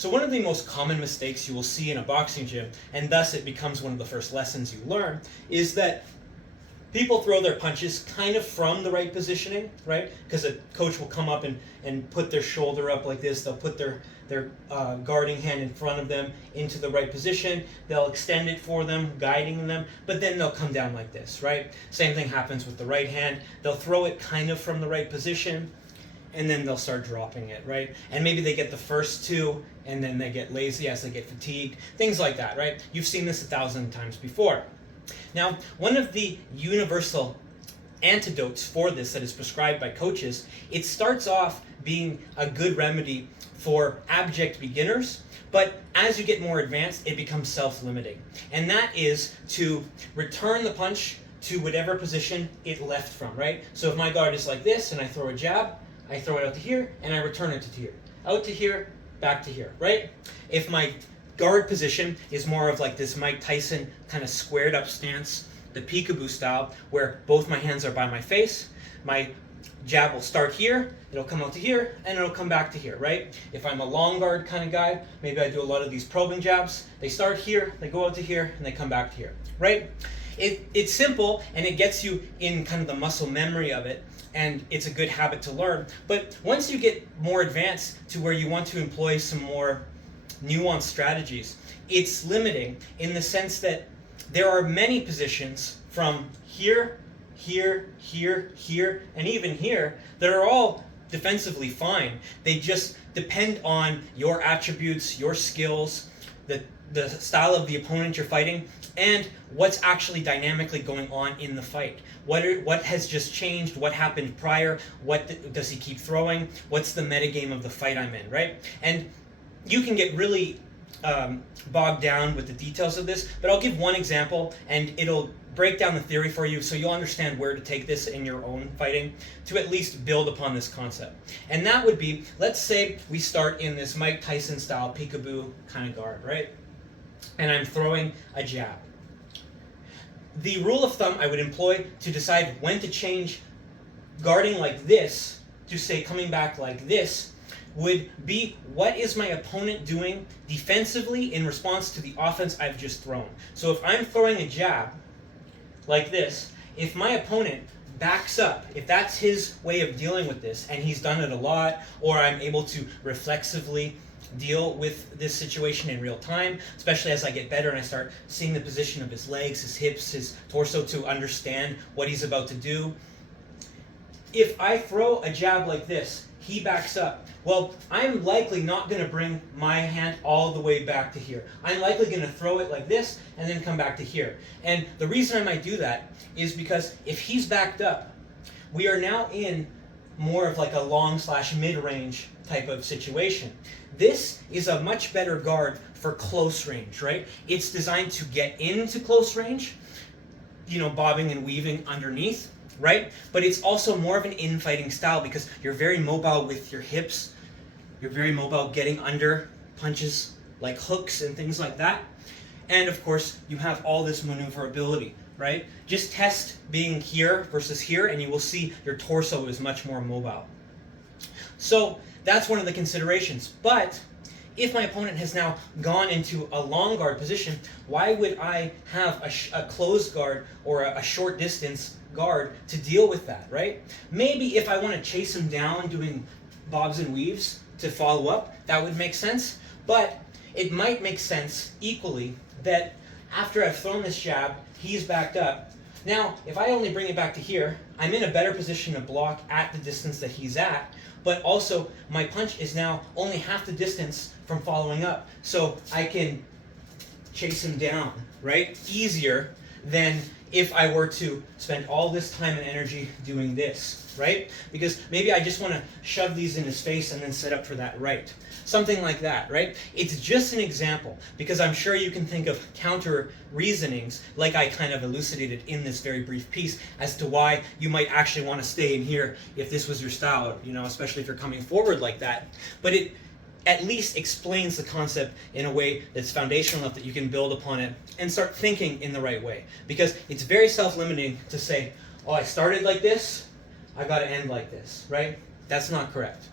So one of the most common mistakes you will see in a boxing gym, and thus it becomes one of the first lessons you learn, is that people throw their punches kind of from the right positioning, right? Because a coach will come up and put their shoulder up like this. They'll put their guarding hand in front of them into the right position. They'll extend it for them, guiding them, but then they'll come down like this, right? Same thing happens with the right hand. They'll throw it kind of from the right position, and then they'll start dropping it, right? And maybe they get the first two, and then they get lazy as they get fatigued, things like that, right? You've seen this 1,000 times before. Now, one of the universal antidotes for this that is prescribed by coaches, it starts off being a good remedy for abject beginners, but as you get more advanced, it becomes self-limiting. And that is to return the punch to whatever position it left from, right? So if my guard is like this and I throw a jab, I throw it out to here and I return it to here. Out to here, back to here, right? If my guard position is more of like this Mike Tyson kind of squared up stance, the peekaboo style, where both my hands are by my face. My jab will start here, it'll come out to here, and it'll come back to here, right? If I'm a long guard kind of guy, maybe I do a lot of these probing jabs. They start here, they go out to here, and they come back to here, right? It's simple, and it gets you in kind of the muscle memory of it, and it's a good habit to learn. But once you get more advanced to where you want to employ some more nuanced strategies, it's limiting in the sense that there are many positions from here, here, here, here, and even here that are all defensively fine. They just depend on your attributes, your skills, the style of the opponent you're fighting, and what's actually dynamically going on in the fight. What has just changed? What happened prior? What does he keep throwing? What's the metagame of the fight I'm in, right? And you can get really bogged down with the details of this, but I'll give one example and it'll break down the theory for you so you'll understand where to take this in your own fighting to at least build upon this concept. And that would be, let's say we start in this Mike Tyson style peekaboo kind of guard, right? And I'm throwing a jab. The rule of thumb I would employ to decide when to change guarding like this to say coming back like this would be, what is my opponent doing defensively in response to the offense I've just thrown? So if I'm throwing a jab like this, if my opponent backs up, if that's his way of dealing with this, and he's done it a lot, or I'm able to reflexively deal with this situation in real time, especially as I get better and I start seeing the position of his legs, his hips, his torso to understand what he's about to do. If I throw a jab like this, he backs up. Well, I'm likely not going to bring my hand all the way back to here. I'm likely going to throw it like this and then come back to here. And the reason I might do that is because if he's backed up, we are now in more of like a long/mid-range type of situation. This is a much better guard for close range, right? It's designed to get into close range, bobbing and weaving underneath, right? But it's also more of an infighting style because you're very mobile with your hips. You're very mobile getting under punches like hooks and things like that. And of course, you have all this maneuverability, right? Just test being here versus here and you will see your torso is much more mobile. So that's one of the considerations. But if my opponent has now gone into a long guard position, why would I have a closed guard or a short distance guard to deal with that, right? Maybe if I want to chase him down doing bobs and weaves to follow up, that would make sense. But it might make sense equally that after I've thrown this jab, he's backed up. Now, if I only bring it back to here, I'm in a better position to block at the distance that he's at, but also my punch is now only half the distance from following up. So I can chase him down, right? Easier than if I were to spend all this time and energy doing this, right? Because maybe I just want to shove these in his face and then set up for that right. Something like that, right? It's just an example, because I'm sure you can think of counter reasonings, like I kind of elucidated in this very brief piece, as to why you might actually want to stay in here if this was your style, especially if you're coming forward like that. But it at least explains the concept in a way that's foundational enough that you can build upon it and start thinking in the right way. Because it's very self-limiting to say, oh, I started like this, I got to end like this, right? That's not correct.